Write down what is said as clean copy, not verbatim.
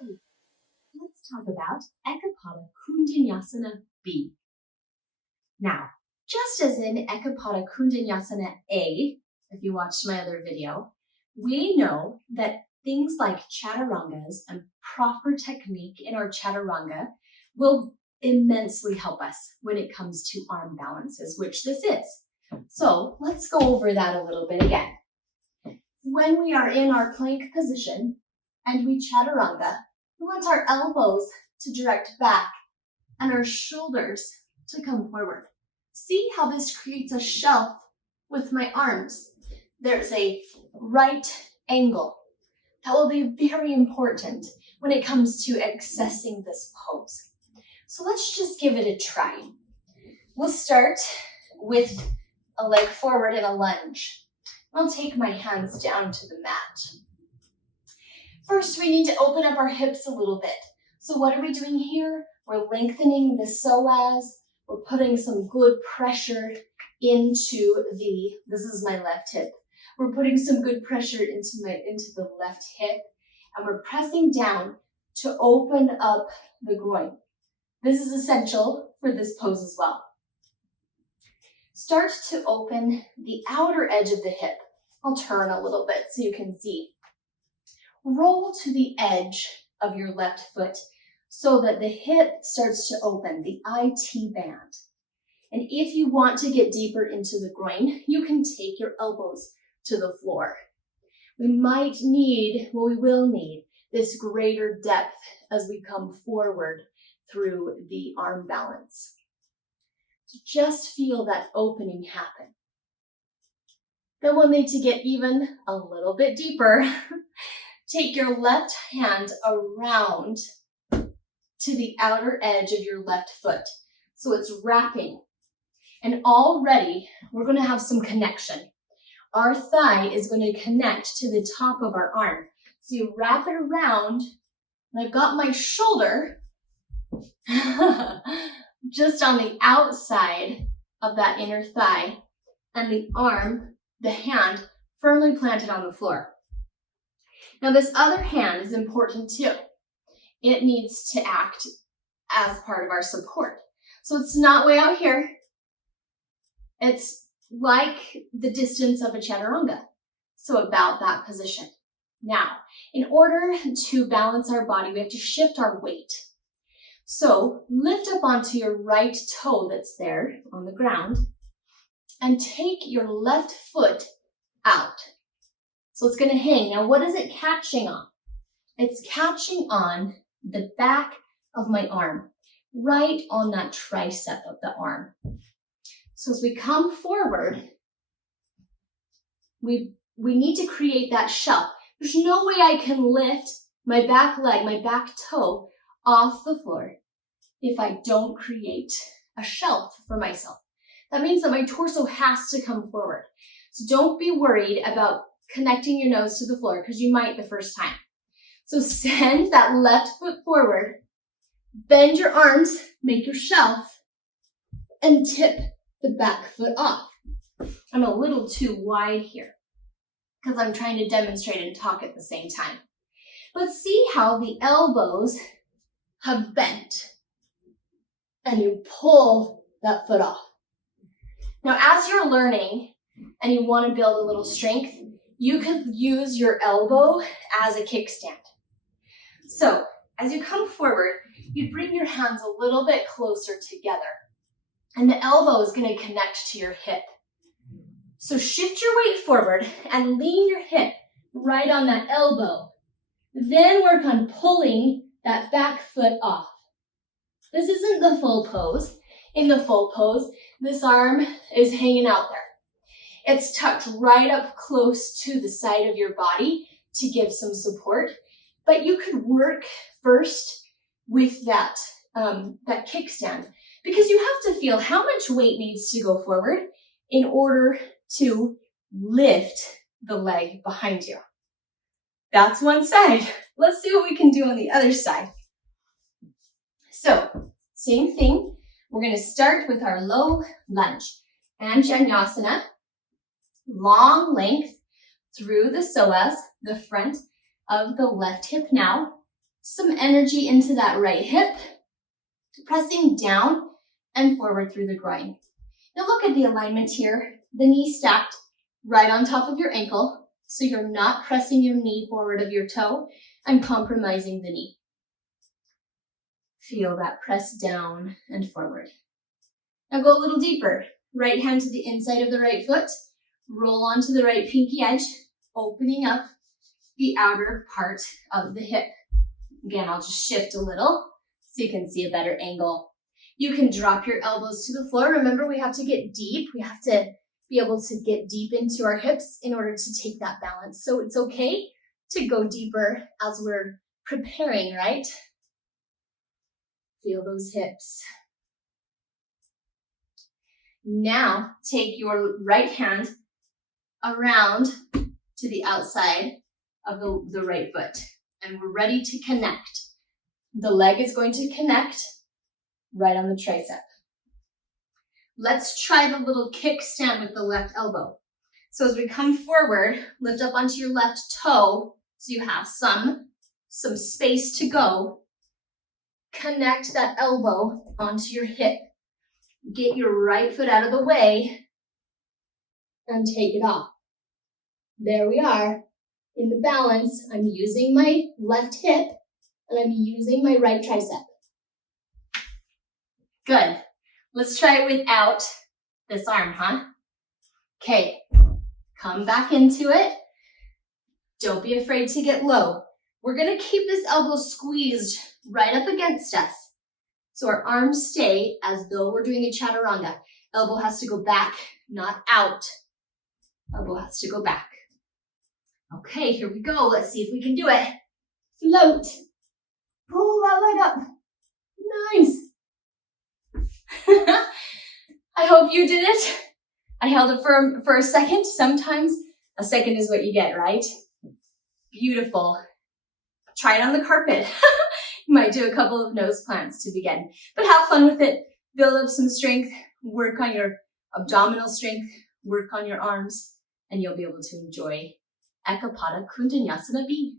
Hello. Let's talk about Eka Pada Koundinyasana B. Now, just as in Eka Pada Koundinyasana A, if you watched my other video, we know that things like chaturangas and proper technique in our chaturanga will immensely help us when it comes to arm balances, which this is. So let's go over that a little bit again. When we are in our plank position and we chaturanga, we want our elbows to direct back and our shoulders to come forward. See how this creates a shelf with my arms. There's a right angle. That will be very important when it comes to accessing this pose. So let's just give it a try. We'll start with a leg forward in a lunge. I'll take my hands down to the mat. First, we need to open up our hips a little bit. So what are we doing here? We're lengthening the psoas. We're putting some good pressure into this is my left hip. We're putting some good pressure into the left hip, and we're pressing down to open up the groin. This is essential for this pose as well. Start to open the outer edge of the hip. I'll turn a little bit so you can see. Roll to the edge of your left foot so that the hip starts to open, the IT band. And if you want to get deeper into the groin, you can take your elbows to the floor. We will need this greater depth as we come forward through the arm balance. So just feel that opening happen. Then we'll need to get even a little bit deeper. Take your left hand around to the outer edge of your left foot. So it's wrapping. And already we're going to have some connection. Our thigh is going to connect to the top of our arm. So you wrap it around, and I've got my shoulder just on the outside of that inner thigh, and the arm, the hand, firmly planted on the floor. Now this other hand is important too. It needs to act as part of our support. So it's not way out here. It's like the distance of a chaturanga. So about that position. Now, in order to balance our body, we have to shift our weight. So lift up onto your right toe that's there on the ground and take your left foot out. So it's going to hang. Now, what is it catching on? It's catching on the back of my arm, right on that tricep of the arm. So as we come forward, we need to create that shelf. There's no way I can lift my back leg, my back toe off the floor if I don't create a shelf for myself. That means that my torso has to come forward. So don't be worried about connecting your nose to the floor because you might the first time. So send that left foot forward, bend your arms, make your shelf, and tip the back foot off. I'm a little too wide here because I'm trying to demonstrate and talk at the same time. But see how the elbows have bent and you pull that foot off. Now, as you're learning and you want to build a little strength, you could use your elbow as a kickstand. So as you come forward, you bring your hands a little bit closer together, and the elbow is going to connect to your hip. So shift your weight forward and lean your hip right on that elbow. Then work on pulling that back foot off. This isn't the full pose. In the full pose, this arm is hanging out there. It's tucked right up close to the side of your body to give some support, but you could work first with that kickstand because you have to feel how much weight needs to go forward in order to lift the leg behind you. That's one side. Let's see what we can do on the other side. So, same thing. We're going to start with our low lunge. Anjaneyasana. Long length through the psoas, the front of the left hip now. some energy into that right hip, pressing down and forward through the groin. Now look at the alignment here. The knee stacked right on top of your ankle, so you're not pressing your knee forward of your toe and compromising the knee. Feel that press down and forward. Now go a little deeper. Right hand to the inside of the right foot, roll onto the right pinky edge, opening up the outer part of the hip. Again, I'll just shift a little so you can see a better angle. You can drop your elbows to the floor. Remember, we have to get deep. We have to be able to get deep into our hips in order to take that balance. So it's okay to go deeper as we're preparing, right? Feel those hips. Now, take your right hand around to the outside of the right foot, and we're ready to connect. The leg is going to connect right on the tricep. Let's try the little kickstand with the left elbow. So as we come forward, lift up onto your left toe so you have some space to go. Connect that elbow onto your hip. Get your right foot out of the way and take it off. There we are. In the balance, I'm using my left hip and I'm using my right tricep. Good. Let's try it without this arm, huh? Okay, come back into it. Don't be afraid to get low. We're gonna keep this elbow squeezed right up against us. So our arms stay as though we're doing a chaturanga. Elbow has to go back, not out. Elbow has to go back. Okay, here we go. Let's see if we can do it. Float. Pull that leg up. Nice. I hope you did it. I held it for a second. Sometimes a second is what you get, right? Beautiful. Try it on the carpet. You might do a couple of nose plants to begin, but have fun with it. Build up some strength, work on your abdominal strength, work on your arms, and you'll be able to enjoy Eka Pada Koundinyasana B.